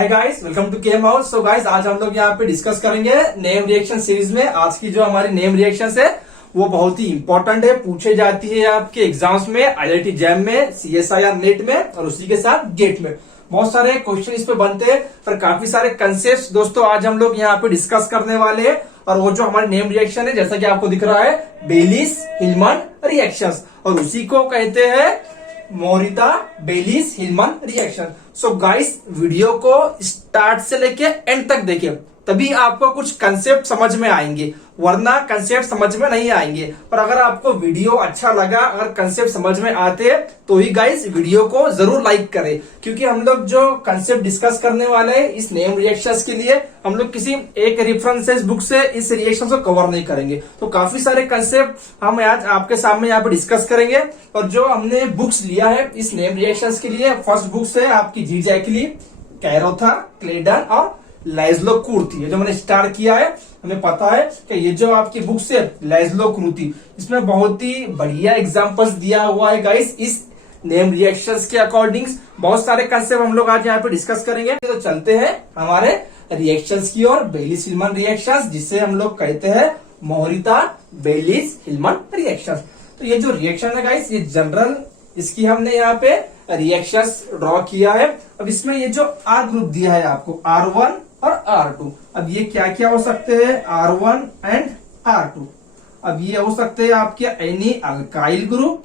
Hi guys, welcome to chem house. So guys, आज हम लोग यहाँ पे डिस्कस करेंगे नेम रिएक्शन सीरीज में। आज की जो हमारी नेम रिएक्शन है वो बहुत ही इंपॉर्टेंट है, पूछे जाती है आपके एग्जाम्स में, आईआईटी जैम में, सीएसआईआर नेट में और उसी के साथ गेट में। बहुत सारे क्वेश्चन इस पे बनते हैं पर काफी सारे कंसेप्ट दोस्तों आज हम लोग यहाँ पे डिस्कस करने वाले हैं। और वो जो हमारी नेम रिएक्शन है, जैसा कि आपको दिख रहा है, बेलिस हिल्मन रिएक्शंस, और उसी को कहते हैं Morita Baylis Hillman reaction. So guys, video को स्टार्ट से लेके एंड तक देखिए, तभी आपको कुछ कंसेप्ट समझ में आएंगे, वरना कंसेप्ट समझ में नहीं आएंगे। पर अगर आपको वीडियो अच्छा लगा, अगर कंसेप्ट समझ में आते तो ही गाइस वीडियो को जरूर लाइक करें, क्योंकि हम लोग जो कंसेप्ट डिस्कस करने वाले हैं इस नेम रिएक्शंस के लिए, हम लोग किसी एक रेफरेंसेस बुक से इस रिएक्शन को कवर नहीं करेंगे। तो काफी सारे कंसेप्ट हम आज आपके सामने यहाँ पे डिस्कस करेंगे। और जो हमने बुक्स लिया है इस नेम रिएक्शंस के लिए, फर्स्ट बुक्स है आपकी जी जैकली, कैरोथा, क्लेडन और लैज्लो कुर्ती, जो मैंने स्टार्ट किया है। हमें पता है कि ये जो आपकी बुक्स है लैज्लो कुर्ती, इसमें बहुत ही बढ़िया एग्जांपल्स दिया हुआ है गाइस इस नेम रिएक्शंस के अकॉर्डिंग। बहुत सारे कंसेप्ट हम लोग आज यहाँ पे डिस्कस करेंगे। तो चलते हैं हमारे रिएक्शंस की ओर, बेलिस हिल्मन रिएक्शंस, जिसे हम लोग कहते हैं मोरिता बेलिस हिल्मन रिएक्शंस। तो ये जो रिएक्शन है गाइस, ये जनरल, इसकी हमने यहाँ पे रिएक्शंस ड्रॉ किया है। अब इसमें ये जो आर ग्रुप दिया है आपको, R1 और R2, अब ये क्या क्या हो सकते हैं, R1 एंड R2। अब ये हो सकते हैं आपके any alkyl group,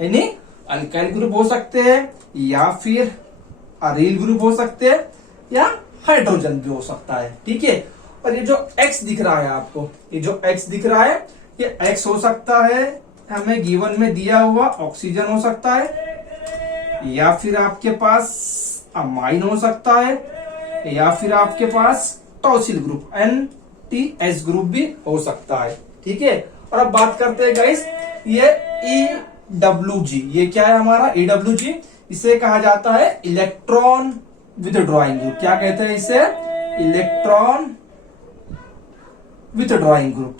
any alkyl group हो सकते हैं, या फिर अरील ग्रुप हो सकते हैं, या हाइड्रोजन भी हो सकता है। ठीक है। और ये जो X दिख रहा है आपको, ये जो X दिख रहा है, ये X हो सकता है हमें गिवन में दिया हुआ ऑक्सीजन हो सकता है, या फिर आपके पास अमाइन हो सकता है, या फिर आपके पास टॉसिल ग्रुप NTS ग्रुप भी हो सकता है। ठीक है। और अब बात करते हैं गाइस, ये EWG, ये क्या है हमारा EWG? इसे कहा जाता है इलेक्ट्रॉन विथड्रॉइंग ग्रुप। क्या कहते हैं इसे? Electron withdrawing group.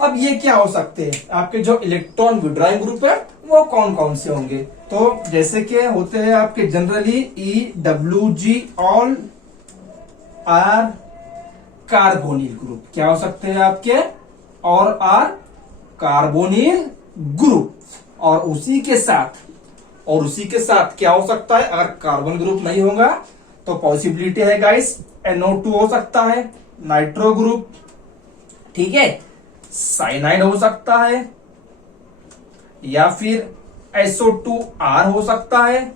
अब ये क्या हो सकते हैं आपके जो इलेक्ट्रॉन विड्रॉइंग ग्रुप है, वो कौन कौन से होंगे? तो जैसे कि होते हैं आपके generally EWG, all are carbonyl group. क्या हो सकते हैं आपके? और आर कार्बोनिल ग्रुप। और उसी के साथ क्या हो सकता है? अगर कार्बन ग्रुप नहीं होगा तो पॉसिबिलिटी है गाइस NO2 हो सकता है, नाइट्रो ग्रुप, ठीक है, साइनाइड हो सकता है, या फिर SO2R हो सकता है,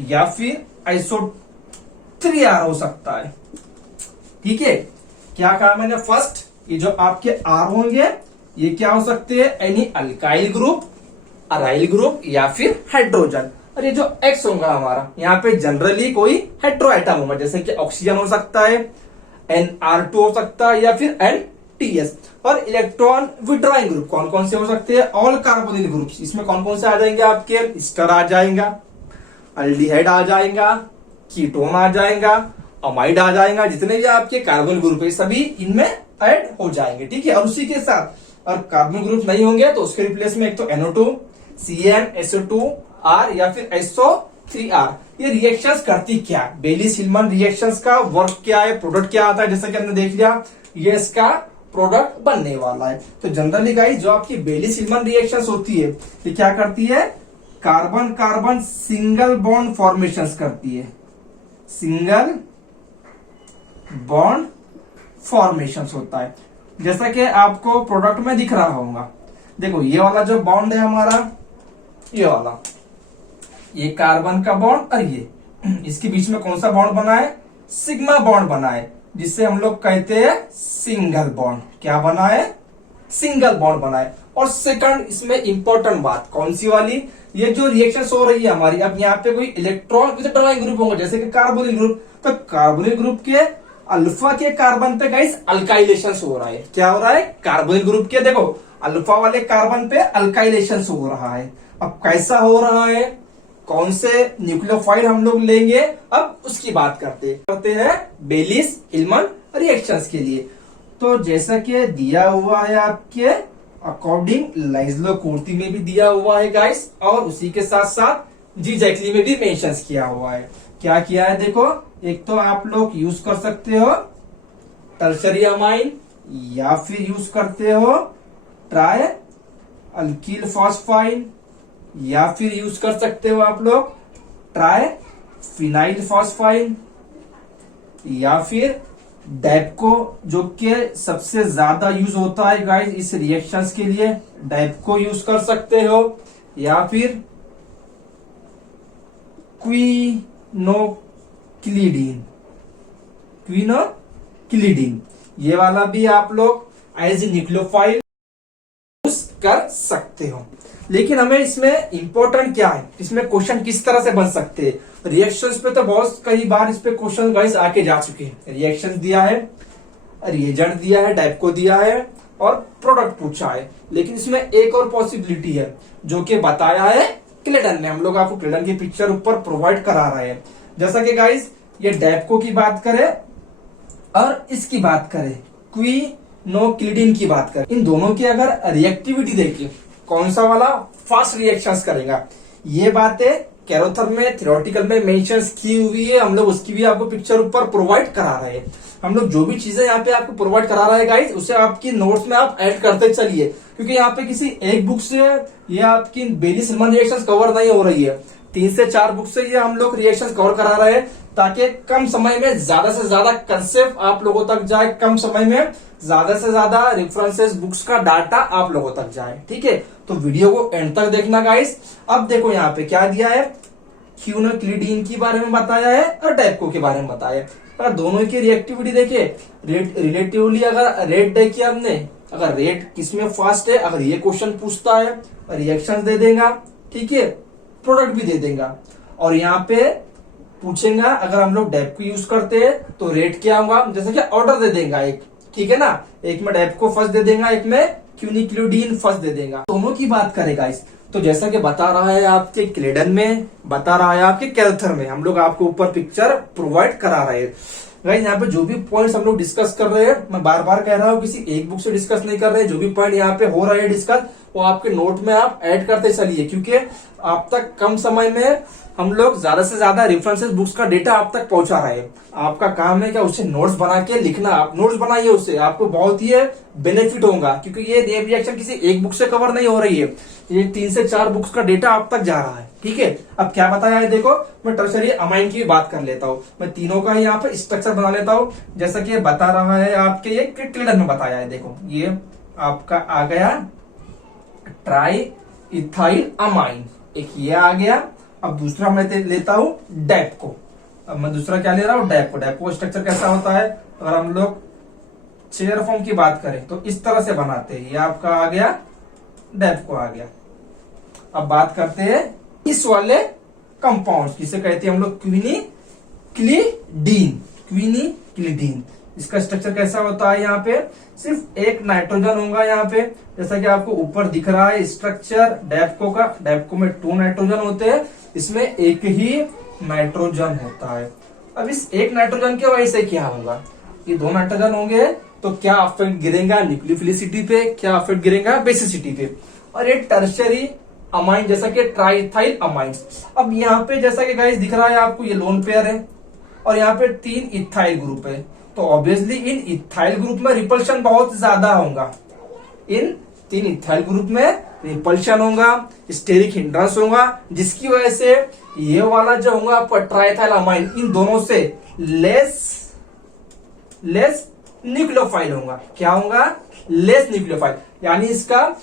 या फिर SO3R हो सकता है। ठीक है। क्या कहा मैंने? फर्स्ट, ये जो आपके R होंगे ये क्या हो सकते हैं? Any alkyl group, aryl group, या फिर हाइड्रोजन। और ये जो X होगा हमारा, यहाँ पे जनरली कोई हेट्रो एटम होगा, जैसे कि ऑक्सीजन हो सकता है, NR2 हो सकता है, या फिर NTS। और इलेक्ट्रॉन विड्रॉइंग ग्रुप कौन कौन से हो सकते हैं? All carbonyl groups. इसमें कौन कौन से आ जाएंगे आपके? एस्टर आ जाएगा, अल्डिहाइड आ जाएगा, कीटोन आ जाएगा, अमाइड आ जाएगा। जितने भी आपके कार्बन ग्रुप है सभी इनमें ऐड हो जाएंगे। ठीक है। और उसी के साथ और कार्बन ग्रुप नहीं होंगे तो उसके रिप्लेस में एक तो NO2, CN, SO2R, या फिर SO3R। ये रिएक्शंस करती क्या? बेलिस हिल्मन रिएक्शंस का वर्क क्या है, प्रोडक्ट क्या आता है, जैसा कि हमने देख लिया, ये इसका प्रोडक्ट बनने वाला है। तो जनरली गाइस, जो आपकी बेलिस हिल्मन रिएक्शंस होती है, ये क्या करती है? Carbon carbon single bond formations करती है, सिंगल बॉन्ड फॉर्मेशंस होता है, जैसा कि आपको प्रोडक्ट में दिख रहा होगा। देखो, ये वाला जो बॉन्ड है हमारा, ये वाला, ये कार्बन का बॉन्ड, और ये इसके बीच में कौन सा बॉन्ड बना है? सिग्मा बॉन्ड बना है, जिससे हम लोग कहते हैं सिंगल बॉन्ड। क्या बना है? सिंगल बॉन्ड बना है। और सेकंड, इसमें इंपॉर्टेंट बात कौन सी वाली? ये जो रिएक्शन हो रही है हमारी, अब यहाँ पे कोई इलेक्ट्रॉन विथड्रॉइंग ग्रुप होंगे, जैसे कि कार्बोनिल ग्रुप, तो कार्बोनिल ग्रुप के अल्फा के कार्बन पे गाइस अल्काइलेशन हो रहा है। क्या हो रहा है? कार्बोनिल ग्रुप के, देखो, अल्फा वाले कार्बन पे अल्काइलेशन हो रहा है। अब कैसा हो रहा है, कौन से न्यूक्लियोफाइड हम लोग लेंगे, अब उसकी बात करते हैं बेलिस हिल्मन रिएक्शंस के लिए। तो जैसा कि दिया हुआ है आपके अकॉर्डिंग लाइजलो कुर्ती में भी दिया हुआ है गाइस, और उसी के साथ साथ जी जैकली में भी मेंशन किया हुआ है। क्या किया है देखो, एक तो आप लोग यूज कर सकते हो टर्शरी अमाइन, या फिर यूज करते हो ट्राई अल्किल फॉस्फाइन, या फिर यूज कर सकते हो आप लोग ट्राई फिनाइल फॉस्फाइन, या फिर डैपको, जो कि सबसे ज्यादा यूज होता है गाइस इस रिएक्शंस के लिए, डैपको यूज कर सकते हो, या फिर क्विनोक्लिडीन, क्विनोक्लिडीन ये वाला भी आप लोग एज न्यूक्लियोफाइल यूज कर सकते हो। लेकिन हमें इसमें इंपॉर्टेंट क्या है, इसमें क्वेश्चन किस तरह से बन सकते हैं। रिएक्शंस पे तो बहुत कई बार इस पे क्वेश्चन गाइस आके जा चुके हैं। रिएक्शंस दिया है, रिएजेंट दिया है, डैपको दिया है और प्रोडक्ट पूछा है। लेकिन इसमें एक और पॉसिबिलिटी है जो कि बताया है क्लेडन ने। हम लोग आपको क्लेडन की पिक्चर ऊपर प्रोवाइड करा रहे हैं। जैसा कि गाइस ये डैपको की बात करें और इसकी बात करें क्विनोक्लिडीन की बात करें, इन दोनों की अगर रिएक्टिविटी देखिए कौन सा वाला फास्ट रिएक्शंस करेगा, ये बातें कैरोथर में थ्योरेटिकल में मेंशन की हुई है। हम लोग उसकी भी आपको पिक्चर ऊपर प्रोवाइड करा रहे हैं। हम लोग जो भी चीजें यहाँ पे आपको प्रोवाइड करा रहे हैं गाइस, उसे आपकी नोट्स में आप ऐड करते चलिए, क्योंकि यहाँ पे किसी एक बुक से ये आपकी बेली सिल्मन रिएक्शंस कवर नहीं हो रही है। 3 से 4 बुक से ये हम लोग रिएक्शंस कवर करा रहे हैं, ताकि कम समय में ज्यादा से ज्यादा कंसेप्ट आप लोगों तक जाए, कम समय में ज्यादा से ज्यादा रेफरेंसेस बुक्स का डाटा आप लोगों तक जाए। ठीक है, तो वीडियो को एंड तक देखना गाइस। अब देखो यहाँ पे क्या दिया है, क्विनोक्लिडीन के बारे में बताया है और डैपको के बारे में बताया है। अगर दोनों की रिएक्टिविटी देखिए, रिलेटिवली अगर रेट देखिए हमने, अगर रेट किसमें फास्ट है, अगर ये क्वेश्चन पूछता है रिएक्शन दे देगा, ठीक है, प्रोडक्ट भी दे देगा। और यहाँ पे पूछेगा अगर हम लोग डैपको यूज करते हैं तो रेट क्या होगा, जैसे कि ऑर्डर दे देगा एक, ठीक है ना, एक में डैपको फर्स्ट दे देगा, एक में क्विनोक्लिडीन फर्स्ट दे देगा। दोनों की बात करेगा इस, तो जैसा कि बता रहा है आपके क्लेडन में, बता रहा है आपके कैरोथर में, हम लोग आपको ऊपर पिक्चर प्रोवाइड करा रहे हैं गाइस। यहाँ पे जो भी पॉइंट्स हम लोग डिस्कस कर रहे हैं, मैं बार बार कह रहा हूँ किसी एक बुक से डिस्कस नहीं कर रहे हैं। जो भी पॉइंट यहाँ पे हो रहे हैं डिस्कस, वो आपके नोट में आप ऐड करते चलिए, क्योंकि आप तक कम समय में हम लोग ज्यादा से ज्यादा रेफरेंसेस बुक्स का डेटा आप तक पहुंचा रहे हैं। आपका काम है क्या, उसे नोट्स बना के लिखना। आप नोट्स बनाइए, उससे आपको बहुत ही बेनिफिट होगा, क्योंकि ये नेम रिएक्शन किसी एक बुक से कवर नहीं हो रही है, ये 3 से 4 बुक्स का डेटा आप तक जा रहा है। ठीक है, अब क्या बताया है देखो, मैं टर्शरी अमाइन की बात कर लेता हूँ, मैं तीनों का यहाँ पे स्ट्रक्चर बना लेता हूँ। जैसा कि बता रहा है आपके, ये क्लेडन में बताया है। देखो ये आपका आ गया ट्राई इथाइल अमाइन, एक ये आ गया। अब दूसरा मैं लेता हूं डैपको। अब मैं दूसरा क्या ले रहा हूं, डैपको। डैपको स्ट्रक्चर कैसा होता है, अगर हम लोग चेयर फॉर्म की बात करें तो इस तरह से बनाते हैं। ये आपका आ गया डैपको आ गया। अब बात करते हैं इस वाले कंपाउंड, जिसे कहते हैं हम लोग क्विनोक्लिडीन। क्विनोक्लिडीन इसका स्ट्रक्चर कैसा होता है, यहाँ पे सिर्फ एक नाइट्रोजन होगा यहाँ पे, जैसा कि आपको ऊपर दिख रहा है स्ट्रक्चर डैपको का। डैपको में 2 नाइट्रोजन होते हैं, इसमें एक ही नाइट्रोजन होता है। अब इस एक नाइट्रोजन की वजह से क्या होगा, ये 2 नाइट्रोजन होंगे तो क्या अफेक्ट गिरेगा न्यूक्लियोफिलिसिटी पे, क्या अफेक्ट गिरेगा बेसिसिटी पे। और ये टर्शरी अमाइन जैसा कि ट्राइथाइल अमाइन। अब यहाँ पे जैसा कि गाइस दिख रहा है आपको, ये लोन पेयर है और यहाँ पे 3 इथाइल ग्रुप है, तो ऑब्वियसली इन इथाइल ग्रुप में रिपल्शन बहुत ज्यादा होगा। इन 3 इथाइल ग्रुप में रिपल्शन होगा, स्टेरिक हिंड्रेंस होगा, जिसकी वजह से ये वाला जो होगा आपका ट्राइथाइल अमाइन इन दोनों से लेस न्यूक्लियोफाइल होगा। क्या होगा, लेस न्यूक्लियोफाइल, यानी इसका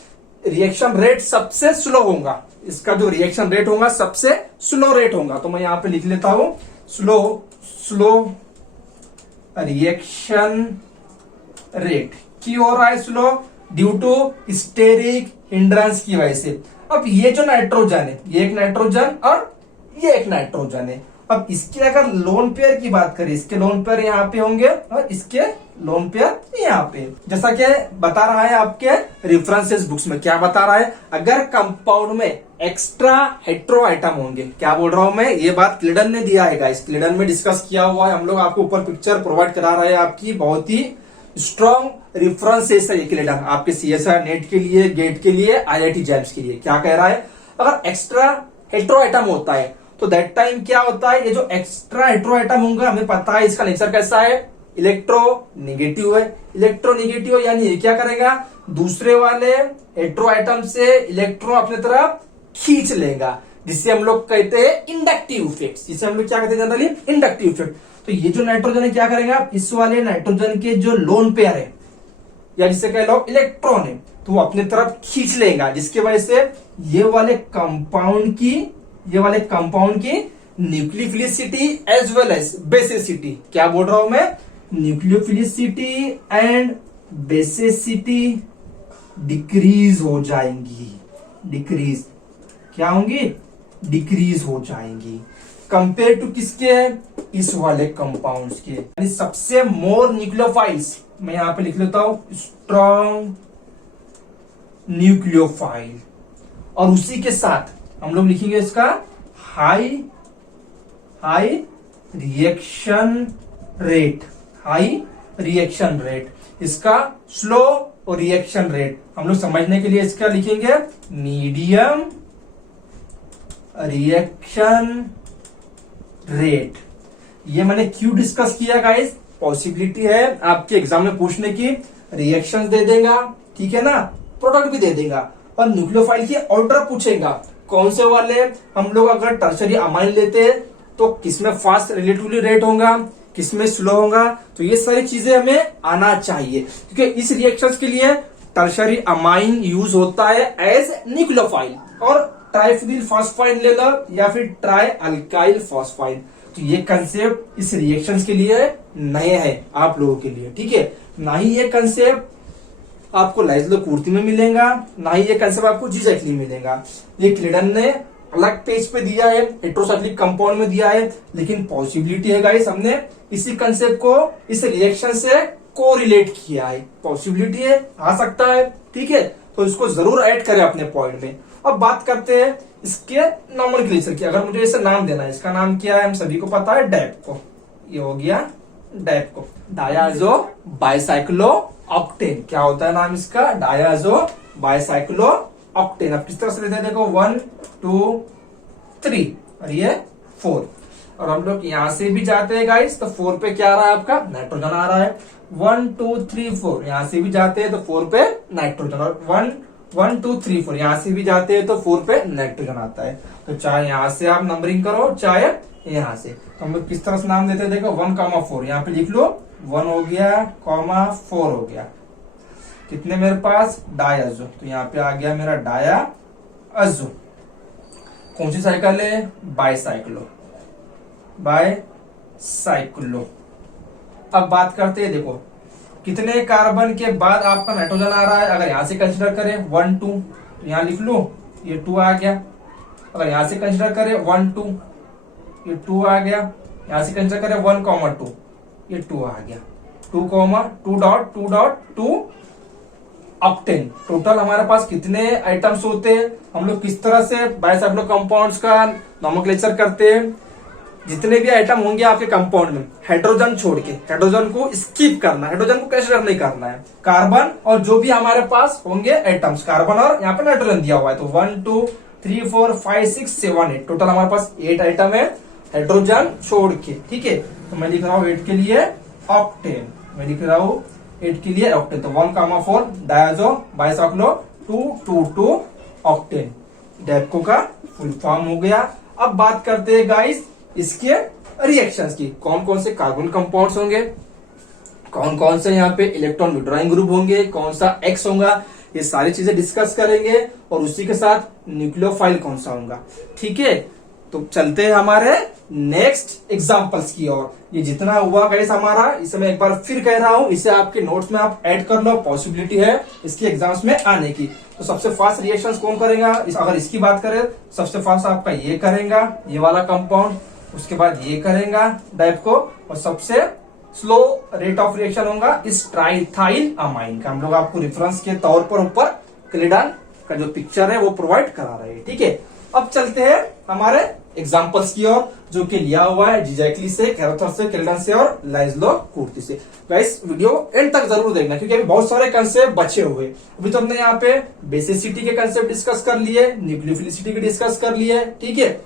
रिएक्शन रेट सबसे स्लो होगा। इसका जो रिएक्शन रेट होगा सबसे स्लो रेट होगा। तो मैं यहां पे लिख लेता हूं स्लो रिएक्शन रेट। क्यों हो रहा है slow, due to steric hindrance की वजह से। अब ये जो नाइट्रोजन है, ये एक नाइट्रोजन और ये एक नाइट्रोजन है। अब इसके अगर लोन पेयर की बात करें, इसके लोन पेयर यहाँ पे होंगे और इसके लोन पेयर यहाँ पे। जैसा कि बता रहा है आपके रेफरेंसेस बुक्स में, क्या बता रहा है, अगर कंपाउंड में एक्स्ट्रा हेट्रो आइटम होंगे, क्या बोल रहा हूं मैं, ये बात क्लेडन ने दिया है गाइस, क्लेडन में डिस्कस किया हुआ है। हम लोग आपको ऊपर पिक्चर प्रोवाइड करा रहे हैं आपकी, बहुत ही स्ट्रॉन्ग रेफरेंसेस है ये क्लिडन आपके सीएसआर नेट के लिए, गेट के लिए, आईआईटी जेम्स के लिए। क्या कह रहा है, अगर एक्स्ट्रा हेट्रो एटम होता है तो दैट टाइम क्या होता है, ये जो एक्स्ट्रा हेट्रो एटम होगा हमें पता है इसका नेचर कैसा है, इलेक्ट्रोनेगेटिव है। इलेक्ट्रोनेगेटिव यानी ये क्या करेगा, दूसरे वाले हेट्रो एटम से इलेक्ट्रॉन अपने तरफ खींच लेगा, जिससे हम लोग कहते हैं इंडक्टिव इफेक्ट। जिसे हम लोग क्या कहते हैं जनरली, इंडक्टिव इफेक्ट। तो ये जो नाइट्रोजन है क्या करेगा, इस वाले नाइट्रोजन के जो लोन पेयर है या जिसे कह लो इलेक्ट्रॉन है, तो वो अपने तरफ खींच लेगा, जिसके वजह से ये वाले कंपाउंड की nucleophilicity as well as basicity, क्या बोल रहा हूं मैं, न्यूक्लियोफिलिसिटी एंड बेसिसिटी डिक्रीज हो जाएंगी। डिक्रीज क्या होंगी, डिक्रीज हो जाएंगी कंपेयर टू किसके, इस वाले कंपाउंड्स के। यानी सबसे मोर न्यूक्लियोफाइल्स, मैं यहां पे लिख लेता हूं स्ट्रॉन्ग न्यूक्लियोफाइल, और उसी के साथ हम लोग लिखेंगे इसका high reaction rate, high reaction rate, इसका स्लो रिएक्शन रेट। हम लोग समझने के लिए इसका लिखेंगे मीडियम रिएक्शन रेट। ये मैंने क्यों डिस्कस किया गाइस, पॉसिबिलिटी है आपके एग्जाम में पूछने की, रिएक्शंस दे देगा, ठीक है ना, प्रोडक्ट भी दे देगा, और न्यूक्लियोफाइल की ऑर्डर पूछेगा, कौन से वाले हम लोग अगर टर्शरी अमाइन लेते हैं तो किसमें फास्ट रिलेटिवली रेट होगा, किसमें स्लो होगा। तो ये सारी चीजें हमें आना चाहिए, क्योंकि इस रिएक्शंस के लिए टर्शरी अमाइन यूज होता है एज न्यूक्लियोफाइल, और ट्राइफिनिल फॉस्फाइन ले लो या फिर ट्राई अल्काइल फॉस्फाइन। तो ये कंसेप्ट इस रिएक्शंस के लिए नए है आप लोगों के लिए, ठीक है। ना ही ये कंसेप्ट आपको लाइजलो कुर्ती में मिलेगा, ना ही ये कंसेप्ट आपको जीजैक में मिलेगा। ये क्लिडन ने अलग पेज पे दिया है, हेट्रोसाइक्लिक कंपाउंड में दिया है, लेकिन पॉसिबिलिटी है गाइस हमने इसी कंसेप्ट को इस रिएक्शन से कोरिलेट किया है, पॉसिबिलिटी है, आ सकता है, ठीक है। तो इसको जरूर ऐड करें अपने पॉइंट में। अब बात करते हैं इसके नॉमेनक्लेचर की। अगर मुझे इसे नाम देना है, इसका नाम क्या है, हम सभी को पता है, डैपको। ये हो गया डैपको, डायाजो बाइसाइक्लो ऑक्टेन। क्या होता है नाम इसका, डायाजो बाइसाइक्लो ऑक्टेन। अब किस तरह से लेते हैं, देखो 1 2 3 और ये 4, और हम लोग यहां से भी जाते हैं गाइस, तो 4 पे क्या आ रहा है आपका, नाइट्रोजन आ रहा है। 1 2 3 4 यहां से भी जाते हैं तो 4 पे नाइट्रोजन, और 1 2 3 4 यहां से भी जाते हैं तो 4 पे नाइट्रोजन आता है। तो चाहे यहां से आप नंबरिंग करो, चाहे यहां से, तो हम लोग किस तरह से नाम देते हैं, देखो 1,4 यहाँ पे लिख लो, 1 हो गया, 4 हो गया, कितने मेरे पास, डायाजो, तो यहाँ पे आ गया मेरा डायाजो। कौन सी साइकिल है, बाइसाइक्लो, बाइसाइक्लो। अब बात करते हैं, देखो कितने कार्बन के बाद आपका नाइट्रोजन आ रहा है। अगर यहां से कंसिडर करें 1 2, तो यहां लिख लो, ये 2 आ गया। अगर यहां से कंसिडर करें 1 2, ये 2 आ गया। यहां से कंसिडर करें 1,2, ये 2 आ गया। 2,2.2.2 ऑक्टेन। टोटल हमारे पास कितने आइटम्स होते हैं, हम लोग किस तरह से बाइसाइक्लो कंपाउंड्स का नोमेनक्लेचर करते हैं। जितने भी आइटम होंगे आपके कंपाउंड में, हाइड्रोजन छोड़ के, हाइड्रोजन को स्किप करना है, हाइड्रोजन को कंसीडर नहीं करना है, कार्बन और जो भी हमारे पास होंगे आइटम्स, कार्बन और यहाँ पे नाइट्रोजन दिया हुआ है। तो 1 2 3 4 5 6 7 8 टोटल हमारे पास 8 आइटम है हाइड्रोजन छोड़ के, ठीक है। तो मैं लिख रहा हूँ 8 के लिए ऑक्टेन, मैं लिख रहा हूँ 8 के लिए ऑक्टेन। तो 1,4 डायाजो बाइसाइक्लो 2,2,2 ऑक्टेन, डैपको का फुल फॉर्म हो गया। अब बात करते हैं गाइस इसके रिएक्शंस की, कौन कौन से कार्बन कंपाउंड्स होंगे, कौन कौन से यहाँ पे इलेक्ट्रॉन विड्रॉइंग ग्रुप होंगे, कौन सा एक्स होगा, ये सारी चीजें डिस्कस करेंगे, और उसी के साथ न्यूक्लियोफाइल कौन सा होगा, ठीक है। तो चलते हैं हमारे नेक्स्ट एग्जांपल्स की ओर। ये जितना हुआ गाइस हमारा, इसे मैं एक बार फिर कह रहा हूं, इसे आपके नोट्स में आप ऐड कर लो, पॉसिबिलिटी है इसके एग्जाम्स में आने की। तो सबसे फास्ट रिएक्शंस कौन करेगा, अगर इसकी बात करें, सबसे फास्ट आपका ये करेगा, ये वाला कंपाउंड, उसके बाद ये करेगा डैपको, और सबसे स्लो रेट ऑफ रिएक्शन होगा इस ट्राइथाइल अमाइन का। हम लोग आपको रेफरेंस के तौर पर ऊपर क्लिडन का जो पिक्चर है वो प्रोवाइड करा रहे हैं, ठीक है। अब चलते हैं हमारे एग्जांपल्स की ओर, जो कि लिया हुआ है जिजैक्ली से, कैरोथर से, केल्डन से और लाइज्लो कुर्ती से। गाइस वीडियो एंड तक जरूर देखना, क्योंकि अभी बहुत सारे कंसेप्ट बचे हुए। अभी तो हमने यहाँ पे बेसिसिटी के कंसेप्ट डिस्कस कर लिए, न्यूक्लियोफिलिसिटी के डिस्कस कर लिए, ठीक है।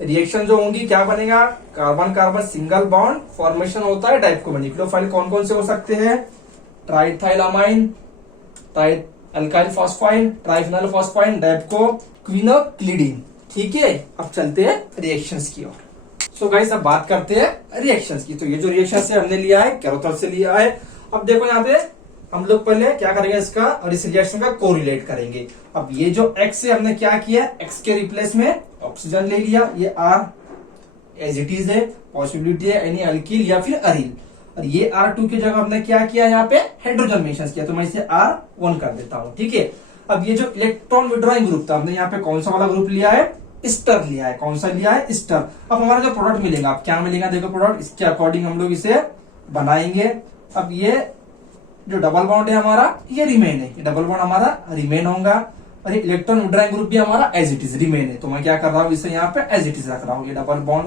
रिएक्शन जो होंगी क्या बनेगा, carbon carbon single bond formation होता है टाइप को। न्यूक्लियोफाइल कौन कौन से हो सकते हैं, ट्राइथाइलामाइन, ट्राई अल्काइल फॉस्फाइन, ट्राइफिनल फॉस्फाइन, डैपको, क्विनोक्लिडीन, ठीक है। अब चलते हैं रिएक्शंस की ओर। सो गाइस अब बात करते हैं रिएक्शंस की। तो ये जो रिएक्शन है हमने लिया है कैरोथर से लिया है। अब देखो यहाँ पे हम लोग पहले क्या करेंगे, इसका और इस रिएक्शन का कोरिलेट करेंगे। अब ये जो एक्स से हमने क्या किया, एक्स के रिप्लेस में ऑक्सीजन ले लिया, ये आर एज इट इज है, पॉसिबिलिटी है एनी अल्किल या फिर अरिल। और ये R2 की जगह हमने क्या किया, यहाँ पे हाइड्रोजन मेंशन किया, तो मैं इसे R1 कर देता हूँ, ठीक है। अब ये जो इलेक्ट्रॉन विड्रॉइंग ग्रुप था, हमने यहाँ पे कौन सा वाला ग्रुप लिया है, स्टर लिया है। कौन सा लिया है, स्टर। अब हमारा जो प्रोडक्ट मिलेगा, अब क्या मिलेगा, देखो प्रोडक्ट, इसके अकॉर्डिंग हम लोग इसे बनाएंगे। अब ये जो डबल बॉन्ड है हमारा, ये रिमेन है, ये डबल बॉन्ड हमारा रिमेन होगा, और ये इलेक्ट्रॉन विड्रॉइंग ग्रुप भी हमारा एज इट इज रिमेन है। तो मैं क्या कर रहा हूँ, इसे यहाँ पे एज इट इज रख रहा हूँ। ये डबल बॉन्ड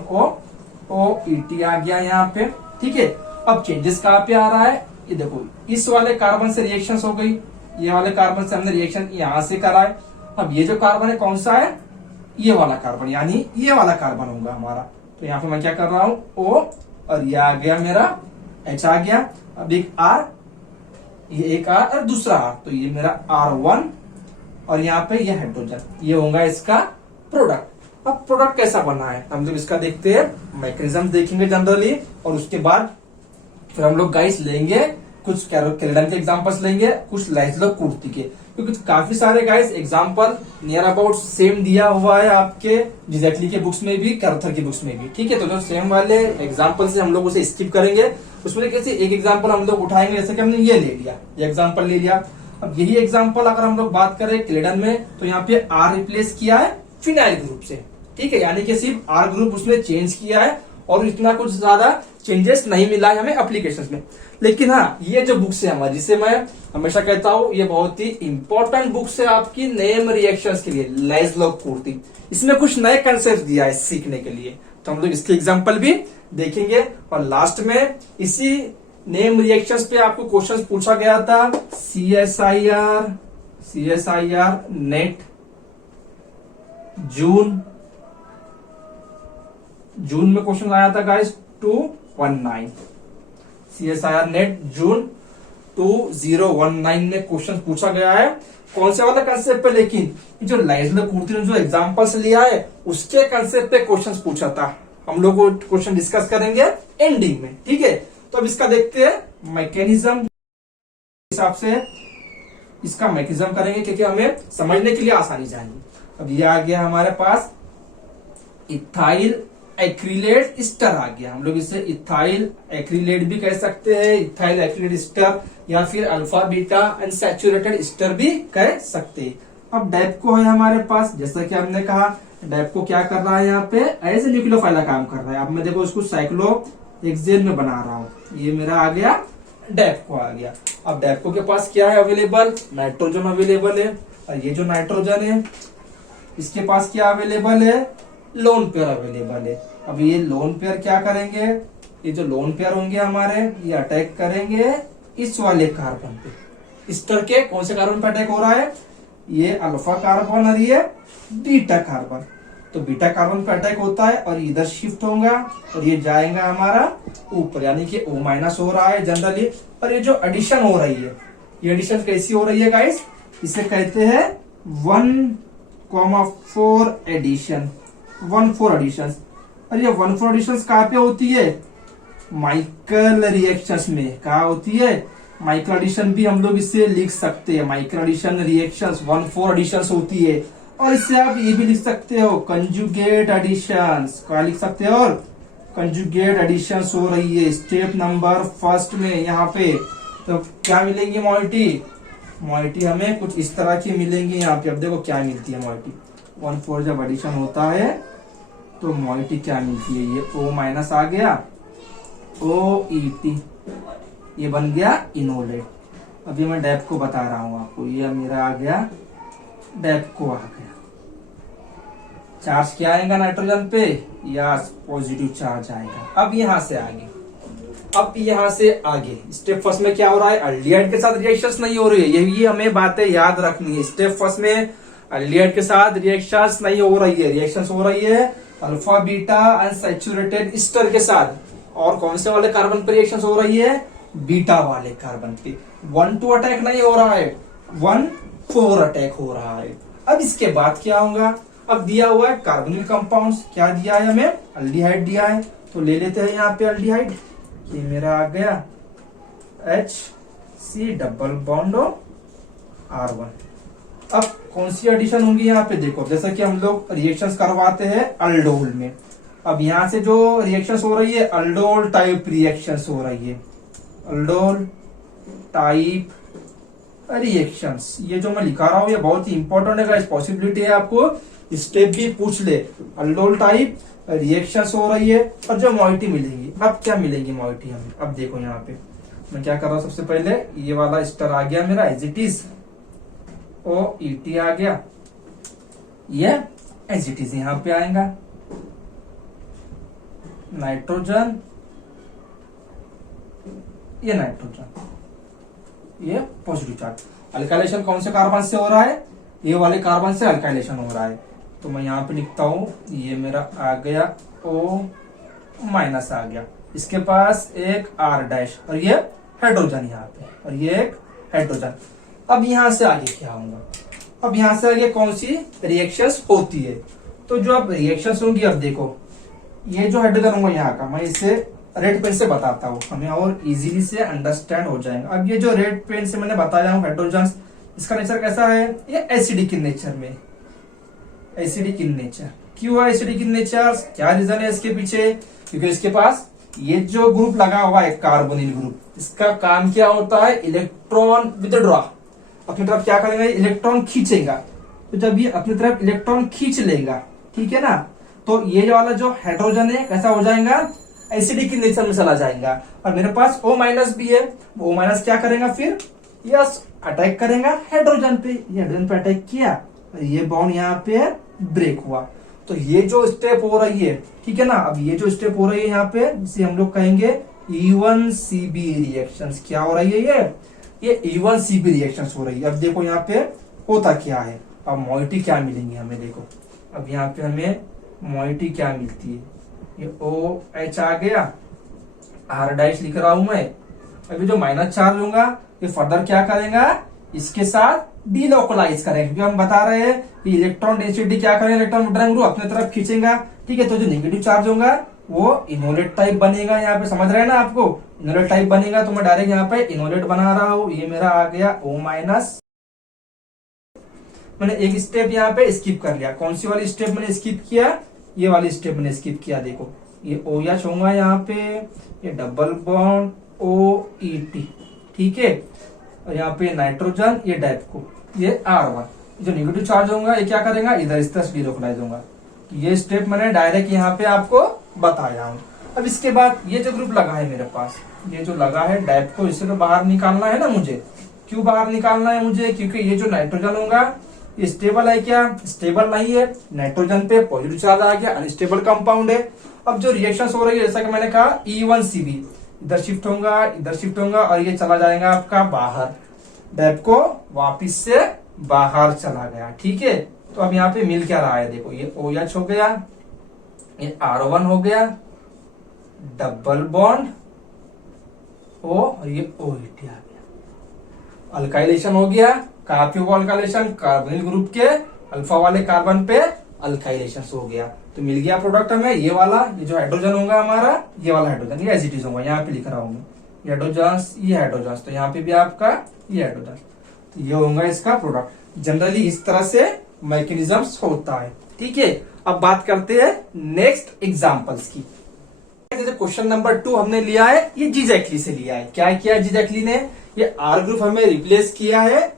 O ET आ गया यहाँ पे, ठीक है। अब चेंजेस कहाँ पे आ रहा है, ये देखो, इस वाले कार्बन से रिएक्शन हो गई, ये वाले कार्बन से हमने रिएक्शन यहां से करा है। अब ये जो कार्बन है कौन सा है, ये वाला कार्बन, यानी ये वाला कार्बन होगा हमारा। तो यहाँ पे मैं क्या कर रहा हूँ, O, और ये आ गया मेरा H आ गया। अब एक R, ये एक R और दूसरा R, तो ये मेरा R1, और यहाँ पे ये हाइड्रोजन, ये होगा इसका प्रोडक्ट। अब प्रोडक्ट कैसा बना है हम लोग इसका देखते हैं, मैकेनिज्म देखेंगे जनरली, और उसके बाद फिर हम लोग गाइस लेंगे कुछ केल्डन के एग्जांपल्स लेंगे, कुछ लाइज्लो कुर्ती के, क्योंकि काफी सारे guys example near about same दिया हुआ है आपके जिजैक्ली के बुक्स में भी, कैरोथर की बुक्स में भी, ठीक है। तो जो सेम वाले एग्जांपल से हम लोग उसे स्किप करेंगे, उसमें कैसे एक एग्जांपल हम लोग उठाएंगे, जैसे कि हमने ये ले लिया, ये एग्जांपल ले लिया। अब यही एग्जांपल अगर हम लोग बात करें केल्डन में, तो यहाँ पे R रिप्लेस किया है फिनाइल ग्रुप से, ठीक है, यानी कि सिर्फ R ग्रुप उसने चेंज किया है, और इतना कुछ ज्यादा चेंजेस नहीं मिला है हमें एप्लीकेशंस में। लेकिन हाँ, ये जो बुक्स है हमारी, जिसे मैं हमेशा कहता हूँ ये बहुत ही इंपॉर्टेंट बुक्स है आपकी नेम रिएक्शंस के लिए, लाइज्लो कुर्ती। इसमें कुछ नए कंसेप्ट दिया है सीखने के लिए, तो हम लोग इसके एग्जांपल भी देखेंगे। और लास्ट में इसी नेम रिएक्शंस पे आपको क्वेश्चंस पूछा गया था, CSIR नेट जून में क्वेश्चन आया था गाइस 219, CSIR नेट जून 2019 में क्वेश्चन पूछा गया है। कौन से वाला कंसेप्ट पे, लेकिन जो लाइज्लो कुर्ती ने जो एग्जांपल्स लिया है उसके कंसेप्ट पे क्वेश्चन पूछा था। हम लोग वो क्वेश्चन डिस्कस करेंगे एंडिंग में, ठीक है। तो अब इसका देखते हैं मैकेनिज्म हिसाब से, इसका मैकेनिज्म करेंगे क्योंकि हमें समझने के लिए आसानी चाहिए। अब ये आ गया हमारे पास इथाइल एक्रिलेट स्टर आ गया, हम लोग इसे इथाइल एक्रिलेट भी कह सकते हैं, इथाइल एक्रिलेट स्टर, या फिर अल्फा बीटा अनसैचुरेटेड स्टर भी कह सकते हैं। अब डैपको है हमारे पास, जैसा कि हमने कहा डैपको क्या कर रहा है, यहाँ पे एज ए न्यूक्लियोफाइल का काम कर रहा है। अब मैं देखो इसको साइक्लोहेक्सेन में बना रहा हूँ, ये मेरा आ गया डैपको आ गया। अब डैपको के पास क्या है अवेलेबल, नाइट्रोजन अवेलेबल है, और ये जो नाइट्रोजन है इसके पास क्या अवेलेबल है, लोन पेयर अवेलेबल है। अब ये लोन पेयर क्या करेंगे, ये जो लोन पेयर होंगे हमारे, ये अटैक करेंगे इस वाले कार्बन पे। स्टर के कौन से कार्बन पे अटैक हो रहा है, ये अल्फा कार्बन और ये बीटा कार्बन। तो बीटा कार्बन पे अटैक होता है और इधर शिफ्ट होगा और ये जाएगा हमारा ऊपर, यानी कि O- हो रहा है जनरली। और ये जो एडिशन हो रही है, ये एडिशन कैसी हो रही है गाइस, इसे कहते हैं 1,4 एडिशन, 1,4 एडिशन। और ये 1,4 एडिशन कहाँ पे होती है, माइकल रिएक्शंस में। कहा होती है, माइकल एडिशन भी हम लोग इसे लिख सकते हैं, माइकल एडिशन रिएक्शंस 1,4 एडिशन होती है। और इससे आप ये भी लिख सकते हो कंजुगेट एडिशंस, क्या लिख सकते हो, और कंजुगेट एडिशंस हो रही है स्टेप नंबर फर्स्ट में यहाँ पे। तो क्या मिलेंगी मोइटी हमें कुछ इस तरह की मिलेंगी यहाँ पे। अब देखो क्या मिलती है मोइटी, 1,4 जब एडिशन होता है तो मोइटी क्या मिलती है, ये O- आ गया, OET, ये बन गया इनोलेट। अभी मैं डैपको बता रहा हूँ आपको, ये मेरा आ गया डैपको आ गया। चार्ज क्या आएगा नाइट्रोजन पे, या पॉजिटिव चार्ज आएगा। अब यहाँ से आगे स्टेप फर्स्ट में क्या हो रहा है, अल्डिहाइड के साथ रिएक्शंस नहीं हो रही है, यही हमें बातें याद रखनी है। स्टेप फर्स्ट में अल्डिहाइड के साथ रिएक्शंस नहीं हो रही है, रिएक्शंस हो रही है अल्फा बीटा अनसैचुरेटेड ईस्टर के साथ। और कौन से वाले कार्बन पे रिएक्शंस हो रही है, बीटा वाले कार्बन पे। 1-2 अटैक नहीं हो रहा है, 1-4 अटैक हो रहा है। अब इसके बाद क्या होगा, अब दिया हुआ है कार्बोनिल कंपाउंड्स, क्या दिया है हमें, अल्डिहाइड दिया है, तो ले लेते हैं यहाँ पे अल्डिहाइड। ये मेरा आ गया HC डबल बॉन्ड R1। अब कौन सी एडिशन होंगी यहाँ पे, देखो जैसा कि हम लोग रिएक्शंस करवाते हैं अल्डोल में। अब यहाँ से जो रिएक्शंस हो रही है अल्डोल टाइप रिएक्शंस हो रही है, अल्डोल टाइप रिएक्शंस। ये जो मैं लिखा रहा हूँ ये बहुत ही इंपॉर्टेंट है, पॉसिबिलिटी है आपको स्टेप भी पूछ ले। अल्डोल टाइप रिएक्शंस हो रही है और जो मॉइटी मिलेंगी, अब क्या मिलेंगी मॉइटी हमें, अब देखो यहाँ पे मैं क्या कर रहा हूँ, सबसे पहले ये वाला स्टर आ गया मेरा एज इट इज, OET आ गया, ये एज इट इज यहाँ पे आएगा, नाइट्रोजन, ये नाइट्रोजन, ये पॉजिटिव चार्ज। अल्काइलेशन कौन से कार्बन से हो रहा है, ये वाले कार्बन से अल्काइलेशन हो रहा है, तो मैं यहाँ पे लिखता हूं ये मेरा आ गया O माइनस आ गया, इसके पास एक R' और ये हाइड्रोजन यहाँ पे, और ये एक हाइड्रोजन। अब यहाँ से आगे क्या होगा, अब यहाँ से आगे कौन सी रिएक्शंस होती है, तो जो अब रिएक्शंस होंगी, अब देखो ये जो हाइड्रोजन होगा यहाँ का, मैं इसे रेड पेन से बताता हूँ, हमें और इजीली से अंडरस्टैंड हो जाएगा। अब ये जो रेड पेन से मैंने बताया हूँ हाइड्रोजन, इसका नेचर कैसा है, ये एसिडिक इन नेचर में, एसिडिक इन नेचर। क्यों है एसिडिक इन नेचर, क्या रीजन है इसके पीछे, क्योंकि इसके पास ये जो ग्रुप लगा हुआ है कार्बोनिल ग्रुप, इसका काम क्या होता है, इलेक्ट्रॉन विथड्रॉ, अपनी तरफ क्या करेगा, इलेक्ट्रॉन खींचेगा। तो जब ये अपनी तरफ इलेक्ट्रॉन खींच लेगा, ठीक है ना, तो ये वाला जो हाइड्रोजन है कैसा हो जाएगा, एसिडिक इन नेचर में चला जाएगा। और मेरे पास O माइनस भी है, O माइनस क्या करेगा फिर, यस अटैक करेगा हाइड्रोजन पे, ये हाइड्रोजन पे अटैक किया और ये बॉन्ड यहाँ पे ब्रेक हुआ। तो ये जो स्टेप हो रही है, ठीक है ना, अब ये जो स्टेप हो रही है यहाँ पे, इसे हम लोग कहेंगे E1CB रिएक्शंस। क्या हो रही है ये E1CB रिएक्शंस हो रही है। अब देखो यहाँ पे होता क्या है, अब मॉइटी क्या मिलेंगी हमें, देखो अब यहाँ पे हमें मॉइटी क्या मिलती है, ये OH आ गया, R' लिख रहा हूं मैं। अभी जो माइनस चार्ज होगा ये फर्दर क्या करेगा, इसके साथ डीलोकलाइज करेगा, क्योंकि हम बता रहे हैं कि इलेक्ट्रॉन डेंसिटी क्या करेगा, इलेक्ट्रॉन विड्रॉइंग ग्रुप अपने तरफ खींचेगा, ठीक है। तो जो नेगेटिव चार्ज होगा वो इनोलेट टाइप बनेगा, यहाँ पे समझ रहे हैं ना आपको, इनोलेट टाइप बनेगा। तो मैं डायरेक्ट यहाँ पे इनोलेट बना रहा हूँ, ये मेरा आ गया O माइनस। मैंने एक स्टेप यहाँ पे स्किप कर लिया, कौन सी वाली स्टेप मैंने स्किप किया, ये वाली स्टेप मैंने स्किप किया। देखो ये OH होगा यहाँ पे, ये डबल बॉन्ड OET, ठीक है, और यहाँ पे नाइट्रोजन, ये डाइपको, ये R1। जो नेगेटिव चार्ज होगा ये क्या करेगा, इधर इस तरह डीलोकलाइज होगा। तो ये स्टेप मैंने डायरेक्ट यहाँ पे आपको बताया हूँ। अब इसके बाद ये जो ग्रुप लगा है मेरे पास, ये जो लगा है डाइपको, इसे तो बाहर निकालना है ना मुझे। क्यों बाहर निकालना है मुझे, क्योंकि ये जो नाइट्रोजन होगा ये स्टेबल है क्या, स्टेबल नहीं है, नाइट्रोजन पे पॉजिटिव चार्ज आ गया, अनस्टेबल कंपाउंड है। अब जो रिएक्शंस हो रही है, जैसा कि मैंने कहा E1CB, इधर शिफ्ट होगा, इधर शिफ्ट होगा, और ये चला जाएगा आपका बाहर, डाइपको वापिस से बाहर चला गया, ठीक है। तो अब यहाँ पे मिल क्या रहा है, देखो ये OH हो गया, ये R1 हो गया, डबल बॉन्ड O, और ये OET आ गया, अल्काइलेशन हो गया। कहाँ पे हुआ अल्काइलेशन, कार्बोनिल ग्रुप के अल्फा वाले कार्बन पे अल्काइलेशन हो गया। तो मिल गया प्रोडक्ट हमें ये वाला, ये जो हाइड्रोजन होगा हमारा, ये वाला हाइड्रोजन, ये एज इट इज होगा, यहाँ पे लिख रहा हूँ ये हाइड्रोजन, ये हाइड्रोजन, तो यहाँ पे भी आपका ये हाइड्रोजन, तो ये होगा इसका प्रोडक्ट। जनरली इस तरह से मैकेनिज्म्स होता है, ठीक है। अब बात करते हैं नेक्स्ट एग्जांपल्स की। जैसे क्वेश्चन नंबर 2 हमने लिया है, ये जीजैक्ली से लिया है। क्या किया है जीजैक्ली ने, ये R ग्रुप हमें रिप्लेस किया है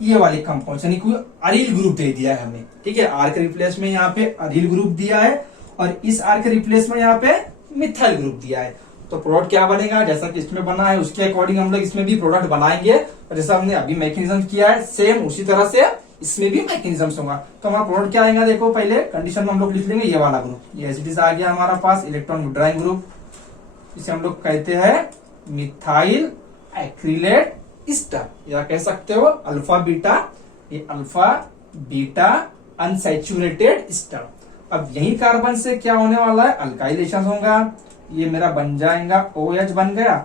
ये वाले कंपाउंड, यानी कोई अरील ग्रुप दे दिया है हमें, ठीक है। R के रिप्लेस में यहाँ पे अरील ग्रुप दिया है, और इस R के रिप्लेस में यहाँ पे मिथाइल ग्रुप दिया है। तो प्रोडक्ट क्या बनेगा, जैसा कि इसमें बना है उसके अकॉर्डिंग हम लोग इसमें भी प्रोडक्ट बनाएंगे, और जैसा हमने अभी मैकेनिज्म किया है सेम उसी तरह से इसमें भी मैकेनिज्म्स होगा। तो हमारा प्रोडक्ट क्या आएगा, देखो पहले कंडीशन में हम लोग लिख लेंगे ये वाला ग्रुप, ये एज इट इज आ गया हमारा पास इलेक्ट्रॉन विड्रॉइंग ग्रुप, इसे हम लोग कहते हैं मिथाइल एक्रिलेट ईस्टर, या कह सकते हो अल्फा बीटा, ये अल्फा बीटा अनसैचुरेटेड ईस्टर। अब यही कार्बन से क्या होने वाला है, अल्काइलेशन होगा, ये मेरा बन जाएगा OH बन गया।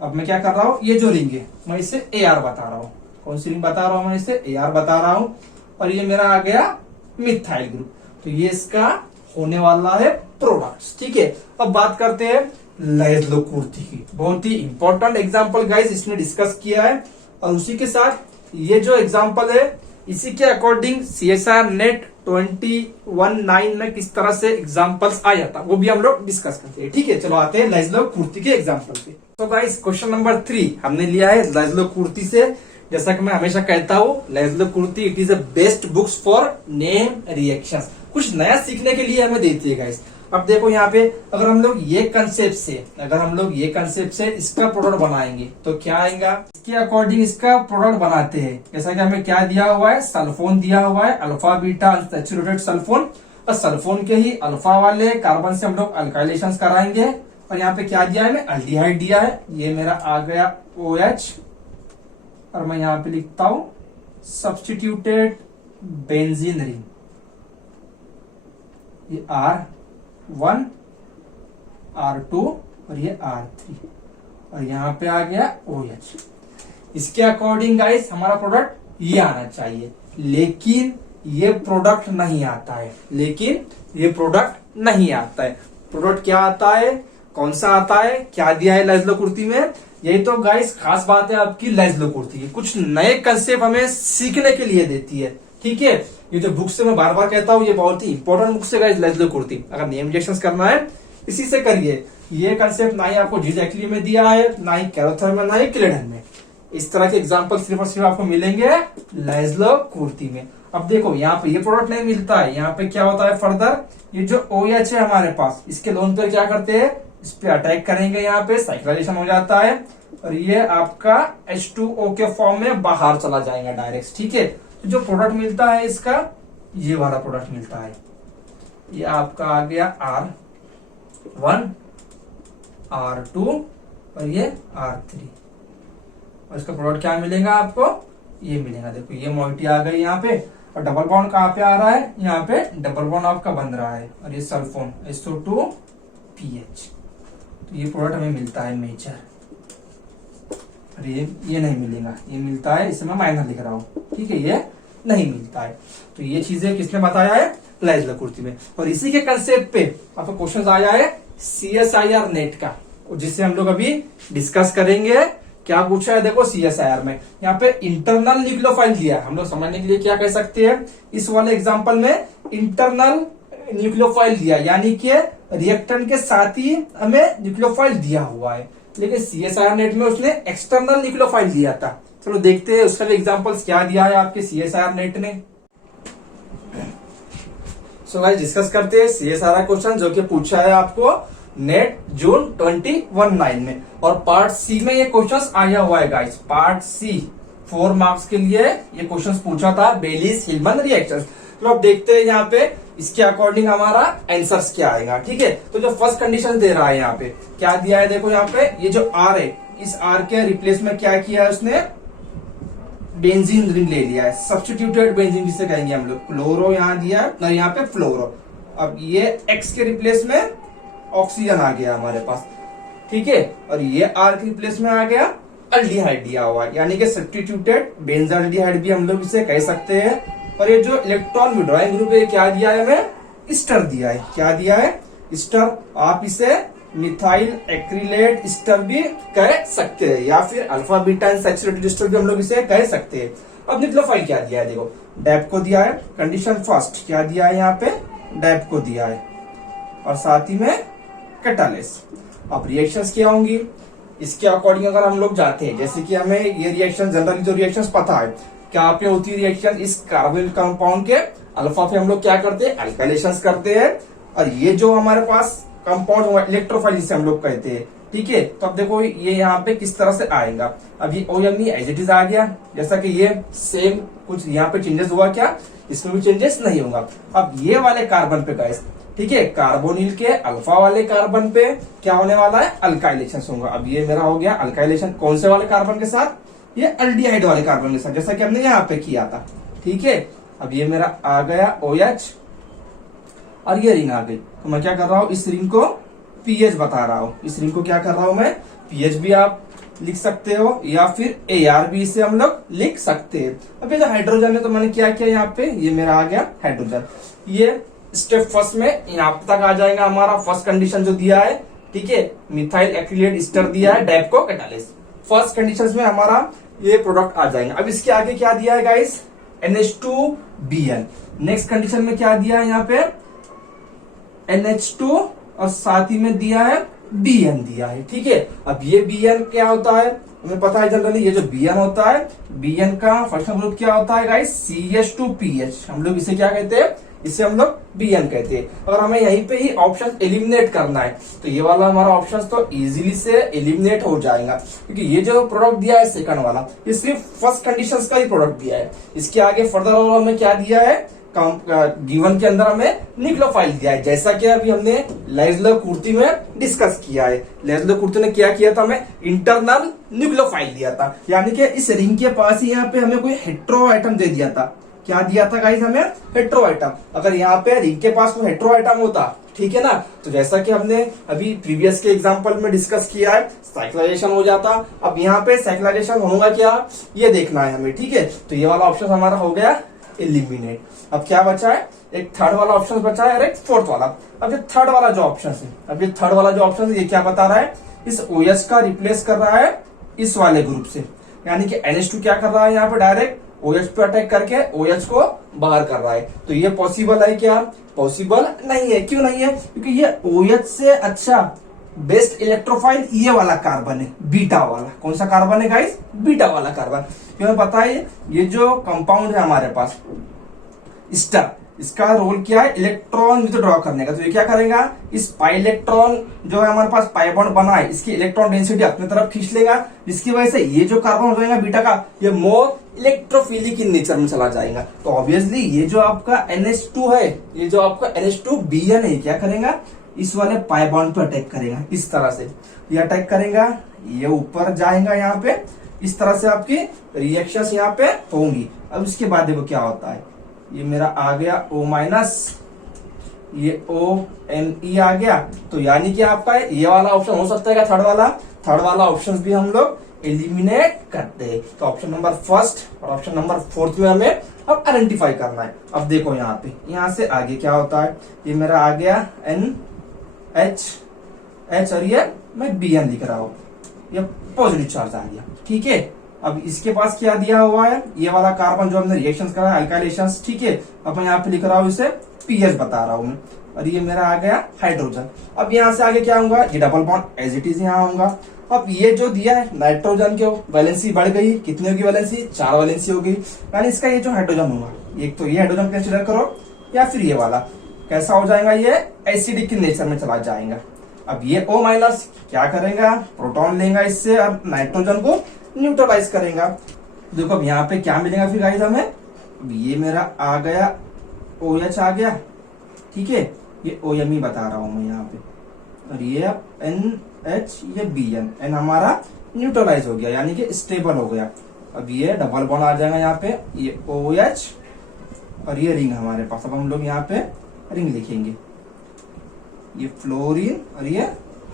अब मैं क्या कर रहा हूं, ये जो रिंग है मैं इसे AR बता रहा हूं, कौन सी रिंग बता रहा हूं, मैं इसे AR बता रहा हूं, और ये मेरा आ गया मिथाइल ग्रुप। तो ये इसका होने वाला है प्रोडक्ट्स। ठीक है, अब बात करते हैं लाइजलो कुर्ती की, बहुत ही इंपॉर्टेंट एग्जांपल गाइस इसने डिस्कस किया है। और उसी के साथ ये जो एग्जांपल है इसी के अकॉर्डिंग CSIR नेट 2019 में किस तरह से एग्जांपल्स आया था वो भी हम लोग डिस्कस करते हैं। ठीक है, चलो आते हैं लाइजलो कुर्ती के एग्जांपल पे। तो गाइस क्वेश्चन नंबर 3 हमने लिया है लाइजलो कुर्ती से। जैसा कि मैं हमेशा कहता हूँ Laszlo Kurti it is a best books for name reactions, कुछ नया सीखने के लिए हमें देती है गाइस। अब देखो यहाँ पे अगर हम लोग ये कंसेप्ट से इसका प्रोडक्ट बनाएंगे तो क्या आएगा, इसके अकॉर्डिंग इसका प्रोडक्ट बनाते हैं। जैसा कि हमें क्या दिया हुआ है, सल्फोन दिया हुआ है, अल्फा बीटा अनसैचुरेटेड सल्फोन, और सल्फोन के ही अल्फा वाले कार्बन से हम लोग अल्काइलेशन कराएंगे। और यहाँ पे क्या दिया है, मैं अल्डिहाइड दिया है, ये मेरा आ गया OH, और मैं यहाँ पे लिखता हूं सब्स्टिट्यूटेड बेंजीन रिंग, ये R1 R2 और ये R3, और यहाँ पे आ गया OH। इसके अकॉर्डिंग गाइस हमारा प्रोडक्ट ये आना चाहिए, लेकिन ये प्रोडक्ट नहीं आता है। प्रोडक्ट क्या आता है, कौन सा आता है, क्या दिया है लाइजलो कुर्ती में, यही तो गाइस खास बात है आपकी लाइजलो कुर्ती की, कुछ नए कंसेप्ट हमें सीखने के लिए देती है। ठीक है, ये जो बुक से मैं बार बार कहता हूँ ये बहुत ही इंपॉर्टेंट बुक से गाइस लाइजलो कुर्ती, अगर नेम रिएक्शंस करना है इसी से करिए। ये कंसेप्ट ना ही आपको जीजैक्ली में दिया है, ना ही कैरोथर में, ना ही क्लेडन में। इस तरह के एग्जाम्पल सिर्फ और सिर्फ आपको मिलेंगे लाइजलो कुर्ती में। अब देखो यहाँ पे ये प्रोडक्ट नहीं मिलता है, यहाँ पे क्या होता है फर्दर, ये जो OH है हमारे पास, इसके लोन पर क्या करते हैं, इस पे अटैक करेंगे, यहाँ पे साइक्लाइजेशन हो जाता है, और ये आपका H2O के फॉर्म में बाहर चला जाएगा डायरेक्ट। ठीक है, तो जो प्रोडक्ट मिलता है इसका ये वाला प्रोडक्ट मिलता है, ये आपका आ गया R1 R2 और ये R3, और इसका प्रोडक्ट क्या मिलेगा आपको, ये मिलेगा। देखो ये मोइटी आ गई यहाँ पे, और डबल बॉन्ड कहाँ पे आ रहा है, यहाँ पे डबल बॉन्ड आपका बन रहा है, और ये सल्फोन SO2PH। तो ये प्रोडक्ट हमें मिलता है मेजर, और ये नहीं मिलेगा, ये मिलता है, इसे मैं माइनर लिख रहा हूँ। ठीक है, ये नहीं मिलता है। तो ये चीजें किसने बताया है, लाइजलो कुर्ती में। और इसी के कंसेप्ट पे आपको क्वेश्चन आया है CSIR नेट का, जिससे हम लोग अभी डिस्कस करेंगे। क्या पूछा है, देखो CSIR में यहाँ पे इंटरनल न्यूक्लियोफाइल दिया है, हम लोग समझने के लिए क्या कह सकते हैं, इस वाले एग्जांपल में इंटरनल न्यूक्लियोफाइल दिया, यानी कि रिएक्टेंट के साथ ही हमें न्यूक्लियोफाइल दिया हुआ है। लेकिन CSIR नेट में उसने एक्सटर्नल न्यूक्लियोफाइल दिया था। चलो देखते हैं उसका भी एग्जांपल्स क्या दिया है आपके CSIR नेट ने। सो गाइस डिस्कस करते हैं CSIR क्वेश्चन जो कि पूछा है आपको नेट जून 2019 में, और पार्ट C में ये क्वेश्चंस आया हुआ है गाइस। पार्ट C 4 मार्क्स के लिए ये क्वेश्चंस पूछा था, बेलीज हिल्मन रिएक्शंस। तो अब देखते हैं यहाँ पे इसके अकॉर्डिंग हमारा आंसर्स क्या आएगा। ठीक है, तो जो फर्स्ट कंडीशन दे रहा है यहाँ पे क्या दिया है, देखो यहाँ पे ये जो R है, इस R के रिप्लेस में क्या किया है उसने, बेंजीन रिंग ले लिया है, सब्स्टिट्यूटेड बेंजीन जिसे कहेंगे हम लोग, क्लोरो यहाँ दिया है और यहाँ पे फ्लोरो। अब ये X के रिप्लेस में ऑक्सीजन आ गया हमारे पास। ठीक है, और ये R के रिप्लेस में आ गया अल्डिहाइड दिया हुआ है, यानी कि सब्स्टिट्यूटेड बेंजाल्डिहाइड भी हम लोग इसे कह सकते हैं। और ये जो इलेक्ट्रॉन विड्रॉइंग ग्रुप है क्या दिया है हमें, ईस्टर दिया है। क्या दिया है, ईस्टर। आप इसे मिथाइल एक्रिलेट ईस्टर भी कह सकते हैं, या फिर अल्फा बीटा अनसैचुरेटेड ईस्टर भी हम लोग इसे कह सकते हैं। अब न्यूक्लियोफाइल क्या दिया है, देखो डैप को दिया है, कंडीशन फर्स्ट क्या दिया है यहाँ पे, डैप को दिया है, और साथ ही में कैटालिस। अब रिएक्शंस क्या होंगी, इसके अकॉर्डिंग अगर हम लोग जाते हैं, जैसे कि हमें ये रिएक्शन जनरली जो रिएक्शंस पता है क्या पे होती है रिएक्शन, इस कार्बोनिल कंपाउंड के अल्फा पे हम लोग क्या करते हैं, अल्काइलेशंस करते हैं। और ये जो हमारे पास कंपाउंड हुआ इलेक्ट्रोफाइल जिसे हम लोग कहते हैं, ठीक है। तो अब देखो ये यहाँ पे किस तरह से आएगा। अब ये OMe एज इट इज आ गया, जैसा कि ये सेम कुछ यहाँ पे चेंजेस हुआ क्या, इसमें भी चेंजेस नहीं होगा। अब ये वाले कार्बन पे गाइस, ठीक है, कार्बोनिल के अल्फा वाले कार्बन पे क्या होने वाला है, अल्काइलेशन होगा। अब ये मेरा हो गया अल्काइलेशन कौन से वाले कार्बन के साथ, ये एल्डिहाइड वाले कार्बन के साथ, जैसा कि हमने यहाँ पे किया था, ठीक है। अब ये मेरा आ गया OH और ये रिंग आ गई। तो मैं क्या कर रहा हूँ, इस रिंग को पीएच बता रहा हूँ, इस रिंग को क्या कर रहा हूं मैं, पीएच भी आप लिख सकते हो या फिर AR भी इसे हम लोग लिख सकते हैं। अब ये जो हाइड्रोजन है, तो मैंने क्या किया यहाँ पे, ये मेरा आ गया हाइड्रोजन। ये स्टेप फर्स्ट में यहाँ तक आ जाएगा हमारा फर्स्ट कंडीशन जो दिया है, ठीक है, मिथाइल एक्रिलेट ईस्टर दिया है डैप्को कैटालिस। फर्स्ट कंडीशन में हमारा ये प्रोडक्ट आ जाएगा। अब इसके आगे क्या दिया है गाइस, NH2Bn। नेक्स्ट कंडीशन में क्या दिया है यहाँ पे, NH2 और साथ ही में दिया है Bn दिया है, ठीक है। अब ये Bn क्या होता है, हमें पता है जनरली, ये जो Bn होता है, Bn का फर्स्ट ग्रुप क्या होता है गाइस, CH2PH। हम लोग इसे क्या कहते हैं, इसे हम लोग Bn कहते हैं। और हमें यहीं पे ही ऑप्शन एलिमिनेट करना है, तो ये वाला हमारा ऑप्शन तो इजीली से एलिमिनेट हो जाएगा, क्योंकि ये जो प्रोडक्ट दिया है सेकंड वाला, ये सिर्फ फर्स्ट कंडीशंस का ही प्रोडक्ट दिया है। इसके आगे फर्दर और हमें क्या दिया है, गिवन के अंदर हमें न्यूक्लियोफाइल दिया है, जैसा कि अभी हमने लेज़लो कुर्ती में डिस्कस किया है। लेज़लो कुर्ती ने क्या किया था, हमें इंटरनल न्यूक्लियोफाइल दिया था, यानी कि इस रिंग के पास ही यहाँ पे हमें कोई हेट्रो आइटम दे दिया था। क्या दिया था गाइस, हमें हेट्रो आइटम। अगर यहाँ पे रिंग के पास कोई हेट्रो आइटम होता, ठीक है ना, तो जैसा कि हमने अभी प्रीवियस के एग्जांपल में डिस्कस किया है, साइक्लाइजेशन हो जाता। अब यहाँ पे साइक्लाइजेशन होगा क्या, ये देखना है हमें, ठीक है। तो ये वाला ऑप्शन हमारा हो गया एलिमिनेट। अब क्या बचा है, एक थर्ड वाला ऑप्शन बचा है और एक फोर्थ वाला। अब ये थर्ड वाला जो ऑप्शन है, अब ये थर्ड वाला जो ऑप्शन है, ये क्या बता रहा है, इस OH का रिप्लेस कर रहा है इस वाले ग्रुप से, यानी कि NH2 क्या कर रहा है, यहाँ पे डायरेक्ट OH पे अटैक करके OH को बाहर कर रहा है। तो ये पॉसिबल है क्या, पॉसिबल नहीं है। क्यों नहीं है, क्योंकि ये OH से अच्छा बेस्ट इलेक्ट्रोफाइल ये वाला कार्बन है, बीटा वाला। कौन सा कार्बन है गाइस, बीटा वाला कार्बन। क्यों पता है, ये जो कंपाउंड है हमारे पास स्टर, इसका रोल क्या है, इलेक्ट्रॉन विथड्रॉ करने का। तो ये क्या करेगा, इस पाई इलेक्ट्रॉन जो है हमारे पास पाई बॉन्ड बना है, इसकी इलेक्ट्रॉन डेंसिटी अपने तरफ खींच लेगा, जिसकी वजह से ये जो कार्बन हो जाएगा बीटा का, ये मोर इलेक्ट्रोफिलिक इन नेचर में चला जाएगा। तो ऑब्वियसली ये जो आपका NH2 है, ये जो आपका NH2Bn है, क्या करेगा, इस वाले पाई बॉन्ड पे अटैक करेगा। इस तरह से ये अटैक करेगा, ये ऊपर जाएगा यहाँ पे, इस तरह से आपकी रिएक्शंस यहाँ पे होंगी। अब इसके बाद देखो क्या होता है, ये मेरा आ गया O-, ये OMe आ गया। तो यानी कि आपका ये वाला ऑप्शन हो सकता है क्या, थर्ड वाला ऑप्शन भी हम लोग एलिमिनेट करते हैं। तो ऑप्शन नंबर फर्स्ट और ऑप्शन नंबर फोर्थ में हमें अब आइडेंटिफाई करना है। अब देखो यहाँ पे, यहाँ से आगे क्या होता है, ये मेरा आ गया NH और ये मैं Bn लिख रहा हूँ, ये पॉजिटिव चार्ज आ गया, ठीक है। अब इसके पास क्या दिया हुआ है, ये वाला कार्बन जो हमने रिएक्शंस करा है, अल्काइलेशंस, ठीक है। अब मैं यहाँ पे लिख रहा हूँ, इसे पीएच बता रहा हूँ मैं, और ये मेरा आ गया हाइड्रोजन। अब यहाँ से आगे क्या होगा, ये double bond as it is यहाँ होगा। अब ये जो दिया है नाइट्रोजन के वैलेंसी बढ़ गई, कितनी होगी वैलेंसी, 4 वैलेंसी होगी, यानी इसका ये जो हाइड्रोजन होगा, एक तो ये हाइड्रोजन कंसिडर करो, या फिर ये वाला कैसा हो जाएगा, ये एसिडिक नेचर में चला जाएगा। अब ये O- क्या करेगा, प्रोटॉन लेगा इससे और नाइट्रोजन को न्यूट्रलाइज करेगा। देखो अब यहाँ पे क्या मिलेगा फिर गाइस हमें, अब ये मेरा आ गया OH आ गया, ठीक है, ये OMe बता रहा हूं मैं यहाँ पे, और ये NH, ये Bn, N हमारा न्यूट्रलाइज हो गया, यानी कि स्टेबल हो गया। अब ये डबल बॉन्ड आ जाएगा यहाँ पे, ये OH और ये रिंग हमारे पास। अब हम लोग यहाँ पे रिंग लिखेंगे, ये फ्लोरीन और ये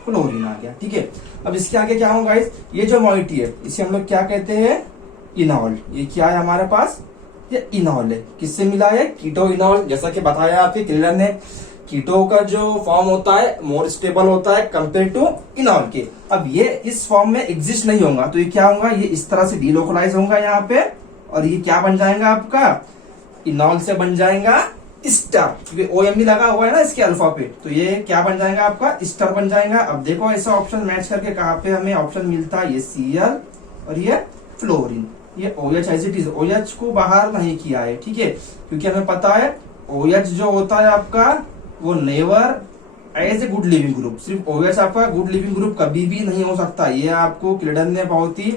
फ्लोरीन आ गया, ठीक है। अब इसके आगे क्या होगा गाइस, ये जो मॉइटी है इसे हम लोग क्या कहते हैं, इनॉल। ये क्या है हमारे पास, ये इनॉल है, किससे मिला है, कीटो इनॉल। जैसा कि बताया आपके क्लियर ने, कीटो का जो फॉर्म होता है मोर स्टेबल होता है कंपेयर टू इनॉल के। अब ये इस फॉर्म में एग्जिस्ट नहीं होगा, तो ये क्या होगा, ये इस तरह से डीलोकलाइज होगा यहाँ पे, और ये क्या बन जाएगा आपका, इनॉल से बन जाएगा स्टार, क्योंकि OMe लगा हुआ है ना इसके अल्फा पे, तो ये क्या बन जाएगा आपका, स्टार बन जाएगा। अब देखो ऐसा ऑप्शन मैच करके कहाँ पे हमें ऑप्शन मिलता है, ये Cl और ये फ्लोरीन, ये OH as it is, OH को बाहर नहीं किया है, ठीक है, क्योंकि हमें पता है OH जो होता है आपका वो never as a good leaving group. सिर्फ OH आपका गुड लिविंग ग्रुप कभी भी नहीं हो सकता, ये आपको क्लिडन ने बहुत ही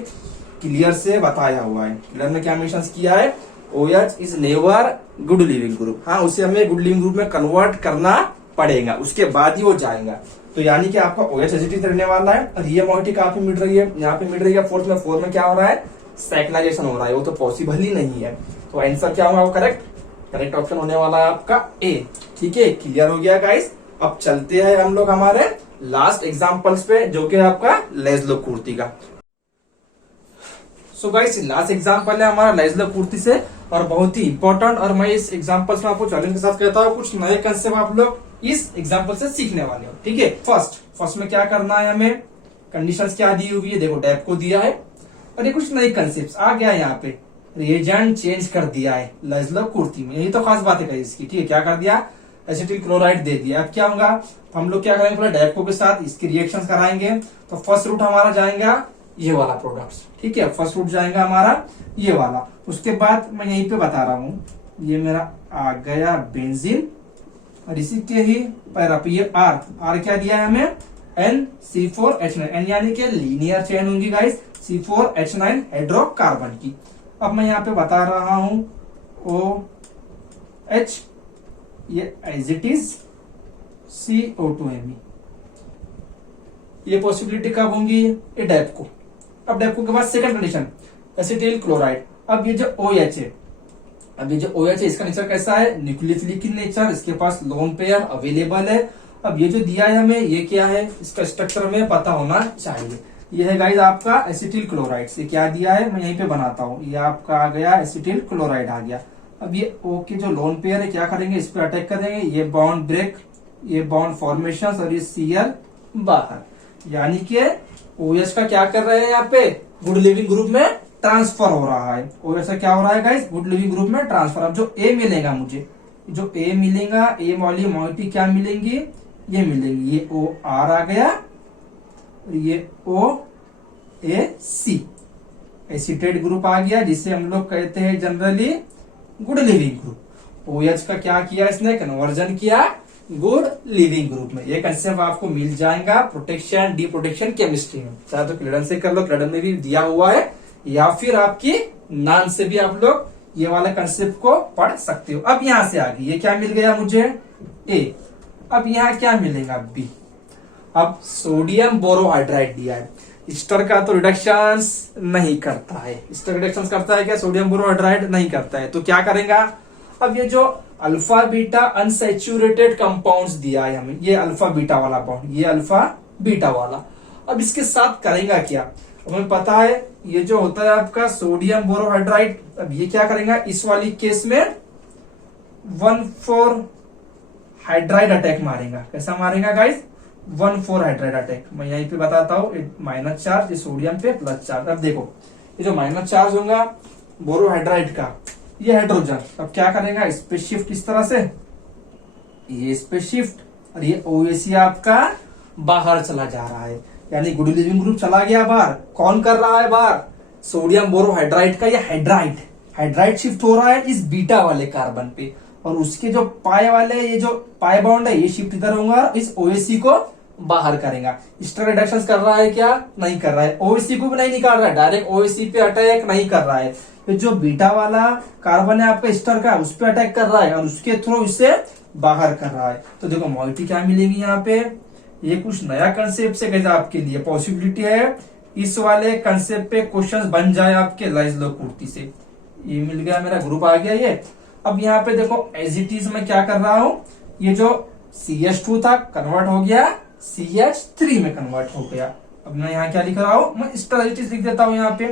क्लियर से बताया हुआ है। क्लिडन ने क्या मेंशन किया है, OH is never good leaving group. हाँ, उसे हमें गुड लिविंग ग्रुप में कन्वर्ट करना पड़ेगा, उसके बाद ही वो जाएगा। तो यानी कि आपका OH एसिडिक रहने वाला है, और ये मोइटी कहाँ पे मिल रही है, यहाँ पे मिल रही है फोर्थ में। फोर्थ में क्या हो रहा है, साइक्लाइजेशन हो रहा है, वो तो पॉसिबल ही नहीं है। तो आंसर क्या होगा, करेक्ट ऑप्शन होने वाला है आपका ए। ठीक है, क्लियर हो गया गाइस। अब चलते हैं हम लोग हमारे लास्ट एग्जांपल्स पे, जो कि आपका लेज़लो कुर्ती का। सो गाइस, लास्ट एग्जांपल है हमारा लेज़लो कुर्ती से, और बहुत ही इंपॉर्टेंट। और मैं इस एग्जांपल्स में आपको चैलेंज के साथ कहता हूँ, कुछ नए कंसेप्ट आप लोग इस एग्जांपल से सीखने वाले हो। ठीक है, फर्स्ट में क्या करना है हमें, कंडीशंस क्या दी हुई है, देखो डेप को दिया है, और ये कुछ नए कंसेप्ट आ गया है यहाँ पे। रिएजेंट चेंज कर दिया है लेज़लो कुर्ती में, यही तो खास बात है इसकी। ठीक है, क्या कर दिया, एसिटिल क्लोराइड दे दिया। अब क्या होगा, हम लोग क्या करेंगे, पूरा डेपको के साथ इसकी रिएक्शंस कराएंगे। तो फर्स्ट रूट हमारा जाएगा ये वाला प्रोडक्ट्स। ठीक है, फर्स्ट रूट जाएगा हमारा ये वाला। उसके बाद मैं यहीं पे बता रहा हूँ, ये मेरा आ गया बेंजीन, और इसी के ही पैरा पे ये आर क्या दिया है हमें, NC4H9, N यानी कि लीनियर चेन होंगी गाइस C4H9 हाइड्रोकार्बन की। अब मैं यहाँ पे बता रहा हूं OH, ये एज इट इज CO2Me। ये पॉसिबिलिटी कब होंगी, ये डेपको। अब डेपको के बाद सेकंड कंडीशन एसिटिल क्लोराइड। अब ये जो OH है, इसका नेचर कैसा है, न्यूक्लियोफिलिक इन नेचर, इसके पास लोन पेयर अवेलेबल है। अब ये जो दिया है हमें, ये क्या है, इसका स्ट्रक्चर हमें पता होना चाहिए। ये है गाइस आपका एसिटिल क्लोराइड। से क्या दिया है, मैं यहीं पे बनाता हूँ, ये आपका आ गया एसिटिल क्लोराइड आ गया। अब ये O के जो लोन पेयर है क्या करेंगे, इस पे अटैक करेंगे, ये बॉन्ड ब्रेक, ये बॉन्ड फॉर्मेशन, और ये Cl बाहर। यानी कि OH का क्या कर रहे हैं यहाँ पे, गुड लिविंग ग्रुप में ट्रांसफर हो रहा है। OH से क्या हो रहा है गाइस, गुड लिविंग ग्रुप में ट्रांसफर। अब जो A मिलेगा मुझे, जो A मिलेगा, A वाली मॉलिक्यूल क्या मिलेंगी, ये मिलेंगी, ये OR आ गया, ये OAC एसिटेट ग्रुप आ गया, जिसे हम लोग कहते हैं generally good leaving group. OH का क्या किया, इसने कन्वर्जन किया गुड लिविंग ग्रुप में। ये कंसेप्ट आपको मिल जाएगा प्रोटेक्शन डी प्रोटेक्शन केमिस्ट्री में, चाहे तो क्लेडन से कर लो, क्लेडन में भी दिया हुआ है, या फिर आपकी नान से भी आप लोग ये वाला कंसेप्ट को पढ़ सकते हो। अब यहां से आगे ये क्या मिल गया मुझे, A। अब यहाँ क्या मिलेगा, B। अब सोडियम बोरोहाइड्राइड दिया है, स्टर का तो रिडक्शन नहीं करता है। स्टर रिडक्शन करता है क्या, सोडियम बोरोहाइड्राइड नहीं करता है। तो क्या करेगा, अब ये जो अल्फा बीटा अनसैचुरेटेड कंपाउंड्स दिया है हमें, ये अल्फा बीटा वाला बॉन्ड, ये अल्फा बीटा वाला, अब इसके साथ करेगा क्या, हमें पता है ये जो होता है आपका सोडियम बोरोहाइड्राइड। अब ये क्या करेगा, इस वाली केस में 1,4 हाइड्राइड अटैक मारेगा। कैसा मारेगा गाइस, 1,4 हाइड्राइड अटैक। मैं यहीं पे बताता हूँ, माइनस चार्ज, ये सोडियम पे प्लस चार्ज। अब देखो ये जो माइनस चार्ज होगा बोरोहाइड्राइड का, ये हाइड्रोजन अब क्या करेगा, इस पे शिफ्ट, इस तरह से ये इस पे शिफ्ट, और ये OAC आपका बाहर चला जा रहा है। यानी गुड लिविंग ग्रुप चला गया बाहर। कौन कर रहा है बाहर, सोडियम बोरोहाइड्राइड का ये हाइड्राइड शिफ्ट हो रहा है इस बीटा वाले कार्बन पे, और उसके जो पाई वाले, ये जो पाई बॉन्ड है, ये शिफ्ट इधर होगा, इस OAC को बाहर करेगा। स्टर रिडक्शन कर रहा है क्या, नहीं कर रहा है। OAC को भी नहीं निकाल रहा है, डायरेक्ट OAC पे अटैक नहीं कर रहा है। तो जो बीटा वाला कार्बन है आपका स्टर का, उस पे अटैक कर रहा है, और उसके थ्रू इसे बाहर कर रहा है। तो देखो मॉलिक्यूल क्या मिलेगी यहाँ पे, ये कुछ नया कंसेप्ट से कैसा आपके लिए पॉसिबिलिटी है, इस वाले कंसेप्ट पे क्वेश्चंस बन जाए आपके लेज़लो कुर्ती से। ये मिल गया, मेरा ग्रुप आ गया ये। अब यहाँ पे देखो एज इट इज मैं क्या कर रहा हूं, ये जो CH2 था कन्वर्ट हो गया CH3 में कन्वर्ट हो गया। अब मैं यहाँ क्या लिख रहा हूं, मैं इस तरह एज इट इज लिख देता हूं यहाँ पे,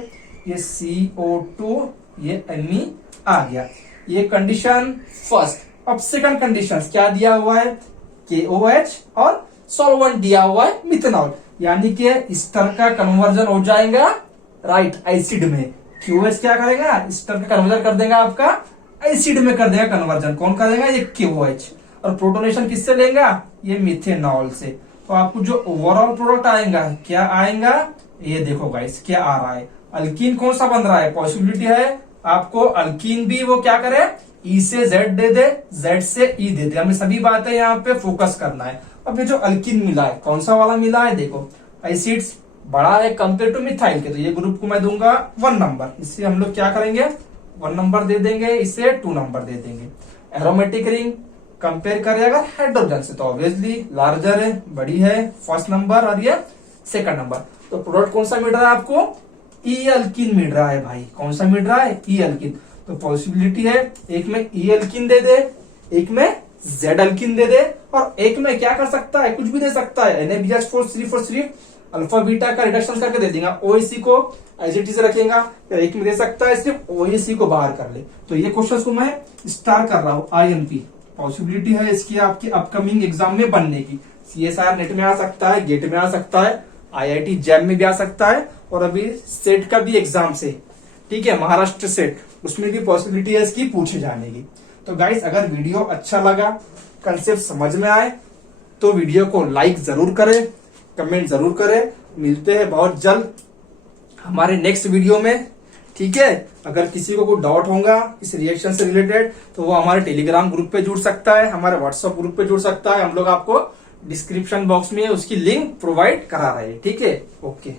ये CO2, ये Me आ गया। ये कंडीशन फर्स्ट। अब सेकंड कंडीशन क्या दिया हुआ है, KOH और सॉल्वेंट दिया हुआ है मिथेनॉल, यानी कि स्टर का कन्वर्जन हो जाएगा राइट एसिड में। QH क्या करेगा, स्टर का कन्वर्जन कर देगा आपका एसिड में, कर देगा कन्वर्जन। कौन करेगा, ये KOH। और प्रोटोनेशन किससे लेगा, ये मिथेनॉल से। तो आपको जो ओवरऑल प्रोडक्ट आएगा क्या आएगा, ये देखो गाइस क्या आ रहा है, अल्कीन कौन सा बन रहा है, पॉसिबिलिटी है आपको अल्कीन भी वो क्या करे, ई से जेड दे दे, जेड से ई दे दे, हमें सभी बातें यहाँ पे फोकस करना है। अब ये जो अल्किन मिला है, कौन सा वाला मिला है, देखो एसिड्स बड़ा है कंपेयर टू मिथाइल के, तो ये ग्रुप को मैं दूंगा 1 नंबर, इससे हम लोग क्या करेंगे 1 नंबर दे देंगे, इसे 2 नंबर दे देंगे। एरोमेटिक रिंग कंपेयर करें अगर हाइड्रोजन से, तो ऑब्वियसली लार्जर है, बड़ी है, फर्स्ट नंबर, और ये सेकंड नंबर। तो प्रोडक्ट कौन सा मिल रहा है आपको, ई अल्किन मिल रहा है भाई, कौन सा मिल रहा है, ई अल्किन। तो पॉसिबिलिटी है एक में ई अल्किन दे दे, एक में जेड अल्किन दे दे, और एक में क्या कर सकता है, कुछ भी दे सकता है, NaBH4 अल्फा बीटा का रिडक्शन करके दे देगा, OAC को एज से रखेगा, फिर एक में दे सकता है सिर्फ OAC को बाहर कर ले। तो ये क्वेश्चन को मैं स्टार कर रहा हूं, INP पॉसिबिलिटी है इसकी आपकी अपकमिंग एग्जाम में बनने की। CSIR नेट में आ सकता है, गेट में आ सकता है, IIT जैम में भी आ सकता है, और अभी सेट का भी एग्जाम से, ठीक है, महाराष्ट्र सेट, उसमें भी पॉसिबिलिटी है इसकी पूछे जाने की। तो गाइस अगर वीडियो अच्छा लगा, कंसेप्ट समझ में आए, तो वीडियो को लाइक जरूर करें, कमेंट जरूर करें। मिलते हैं बहुत जल्द हमारे नेक्स्ट वीडियो में, ठीक है। अगर किसी को कोई डाउट होगा इस रिएक्शन से रिलेटेड, तो वो हमारे टेलीग्राम ग्रुप पे जुड़ सकता है, हमारे व्हाट्सएप ग्रुप पे जुड़ सकता है, हम लोग आपको डिस्क्रिप्शन बॉक्स में उसकी लिंक प्रोवाइड करा रहे हैं, ठीक है। ओके।